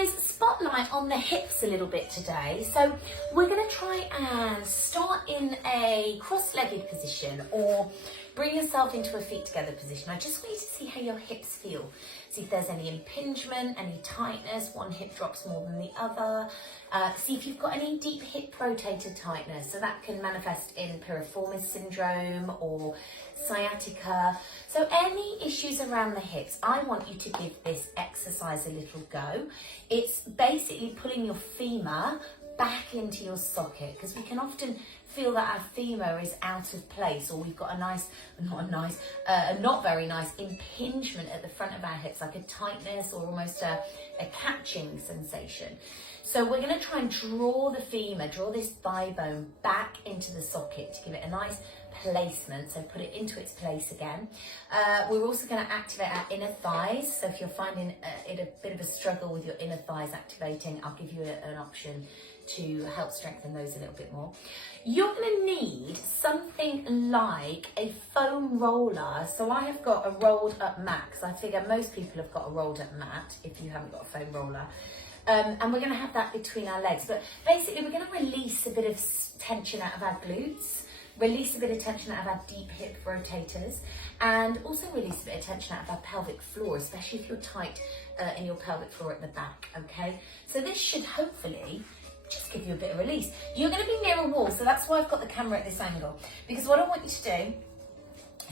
guys, spotlight on the hips a little bit today. So we're going to try and start in a cross-legged position or bring yourself into a feet together position. I just want you to see how your hips feel. See if there's any impingement, any tightness, one hip drops more than the other. See if you've got any deep hip rotator tightness. So that can manifest in Piriformis syndrome or sciatica. So any issues around the hips, I want you to give this exercise a little go. It's basically pulling your femur back into your socket, because we can often feel that our femur is out of place, or we've got a not very nice impingement at the front of our hips, like a tightness or almost a catching sensation. So we're going to try and draw the femur, draw this thigh bone back into the socket to give it a nice placement, so put it into its place again. We're also going to activate our inner thighs, so if you're finding it a bit of a struggle with your inner thighs activating, I'll give you an option to help strengthen those a little bit more. You're going to need something like a foam roller. So I have got a rolled up mat, because I figure most people have got a rolled up mat if you haven't got a foam roller. And we're going to have that between our legs. But basically we're going to release a bit of tension out of our glutes, release a bit of tension out of our deep hip rotators, and also release a bit of tension out of our pelvic floor, especially if you're tight in your pelvic floor at the back, okay? So this should hopefully just give you a bit of release. You're going to be near a wall, so that's why I've got the camera at this angle, because what I want you to do,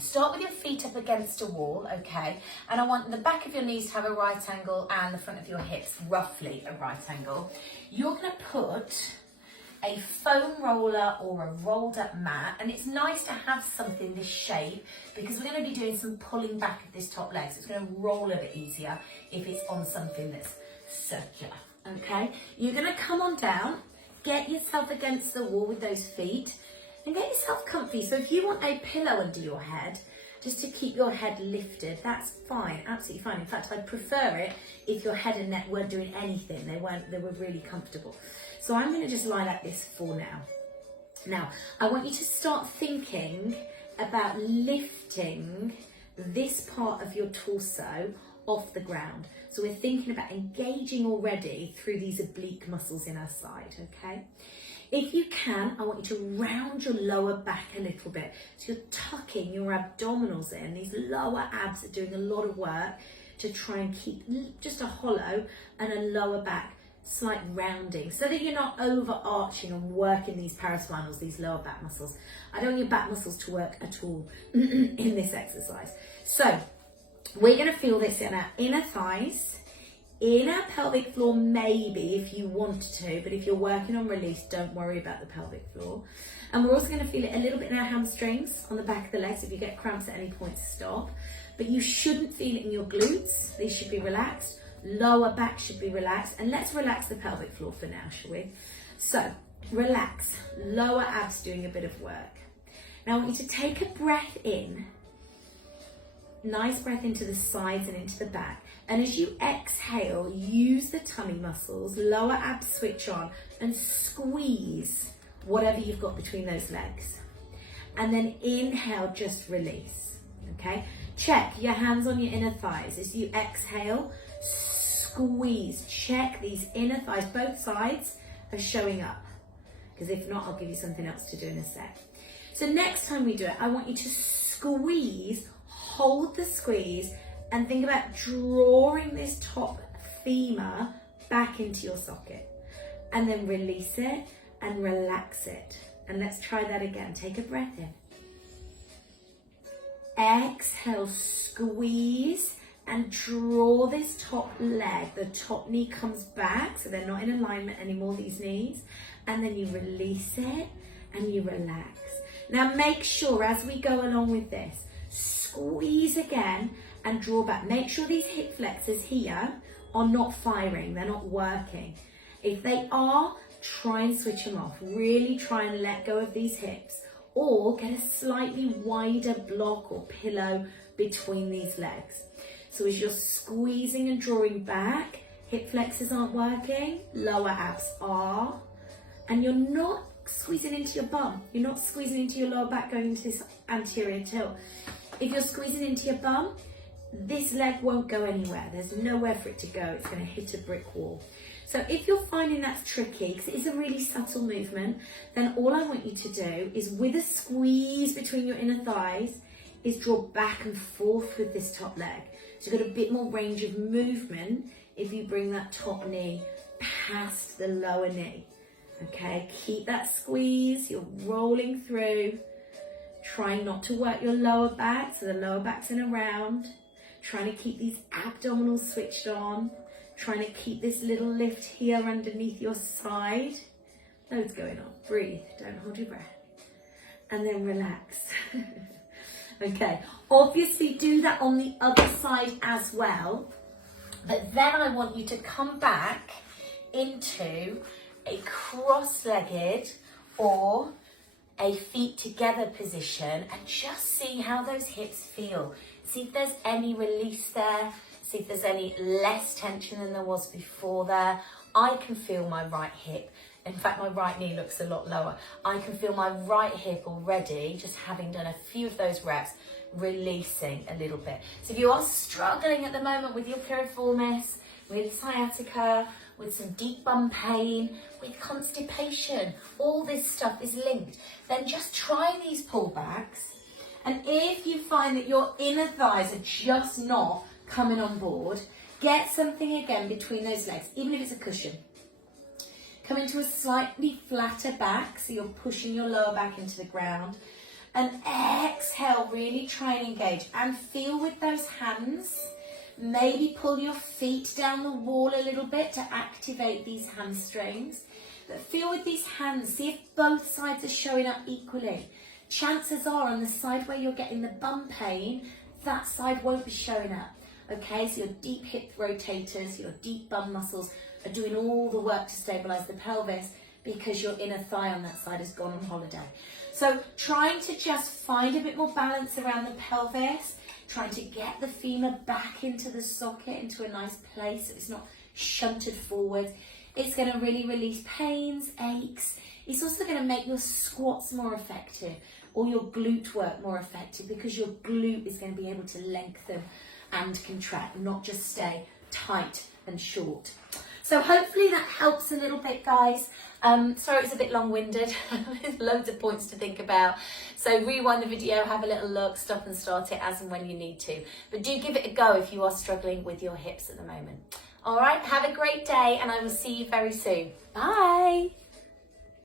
start with your feet up against a wall, okay? And I want the back of your knees to have a right angle and the front of your hips roughly a right angle. You're going to put a foam roller or a rolled up mat, and it's nice to have something this shape because we're going to be doing some pulling back of this top leg, so it's going to roll a bit easier if it's on something that's circular. Okay, you're going to come on down, get yourself against the wall with those feet and get yourself comfy. So if you want a pillow under your head, just to keep your head lifted, that's fine, absolutely fine. In fact, I'd prefer it if your head and neck weren't doing anything. They were really comfortable. So I'm going to just lie like this for now. Now, I want you to start thinking about lifting this part of your torso off the ground. So we're thinking about engaging already through these oblique muscles in our side, okay? If you can, I want you to round your lower back a little bit. So you're tucking your abdominals in. These lower abs are doing a lot of work to try and keep just a hollow and a lower back slight rounding, so that you're not overarching and working these paraspinals, these lower back muscles. I don't want your back muscles to work at all in this exercise. So we're going to feel this in our inner thighs, in our pelvic floor maybe if you want to, but if you're working on release, don't worry about the pelvic floor. And we're also going to feel it a little bit in our hamstrings, on the back of the legs. If you get cramps at any point, stop. But you shouldn't feel it in your glutes. These should be relaxed. Lower back should be relaxed. And let's relax the pelvic floor for now, shall we? So relax, lower abs doing a bit of work. Now I want you to take a breath in. Nice breath into the sides and into the back. And as you exhale, use the tummy muscles, lower abs switch on, and squeeze whatever you've got between those legs. And then inhale, just release, okay? Check your hands on your inner thighs. As you exhale, squeeze. Check these inner thighs, both sides are showing up. Because if not, I'll give you something else to do in a sec. So next time we do it, I want you to squeeze, hold the squeeze, and think about drawing this top femur back into your socket. And then release it and relax it. And let's try that again. Take a breath in. Exhale, squeeze and draw this top leg. The top knee comes back, so they're not in alignment anymore, these knees. And then you release it and you relax. Now make sure as we go along with this, squeeze again and draw back. Make sure these hip flexors here are not firing, they're not working. If they are, try and switch them off. Really try and let go of these hips, or get a slightly wider block or pillow between these legs. So as you're squeezing and drawing back, hip flexors aren't working, lower abs are, and you're not squeezing into your bum. You're not squeezing into your lower back going into this anterior tilt. If you're squeezing into your bum, this leg won't go anywhere. There's nowhere for it to go. It's going to hit a brick wall. So if you're finding that's tricky, because it is a really subtle movement, then all I want you to do is, with a squeeze between your inner thighs, is draw back and forth with this top leg. So you've got a bit more range of movement if you bring that top knee past the lower knee. Okay, keep that squeeze, you're rolling through. Trying not to work your lower back, so the lower back's in a round. Trying to keep these abdominals switched on. Trying to keep this little lift here underneath your side. Loads going on. Breathe, don't hold your breath. And then relax. Okay, obviously do that on the other side as well. But then I want you to come back into a cross-legged or a feet together position and just see how those hips feel. See if there's any release there. See if there's any less tension than there was before there. I can feel my right hip. In fact, my right knee looks a lot lower. I can feel my right hip already, just having done a few of those reps, releasing a little bit. So if you are struggling at the moment with your piriformis, with sciatica, with some deep bum pain, with constipation, all this stuff is linked, then just try these pullbacks. And if you find that your inner thighs are just not coming on board, get something again between those legs, even if it's a cushion. Come into a slightly flatter back, so you're pushing your lower back into the ground. And exhale, really try and engage. And feel with those hands. Maybe pull your feet down the wall a little bit to activate these hamstrings. But feel with these hands, see if both sides are showing up equally. Chances are on the side where you're getting the bum pain, that side won't be showing up. Okay, so your deep hip rotators, your deep bum muscles are doing all the work to stabilize the pelvis because your inner thigh on that side has gone on holiday. So trying to just find a bit more balance around the pelvis, trying to get the femur back into the socket, into a nice place so it's not shunted forward. It's going to really release pains, aches. It's also going to make your squats more effective or your glute work more effective because your glute is going to be able to lengthen and contract, not just stay tight and short. So hopefully that helps a little bit, guys. Sorry it's a bit long-winded. There's loads of points to think about. So rewind the video, have a little look, stop and start it as and when you need to. But do give it a go if you are struggling with your hips at the moment. All right, have a great day and I will see you very soon. Bye.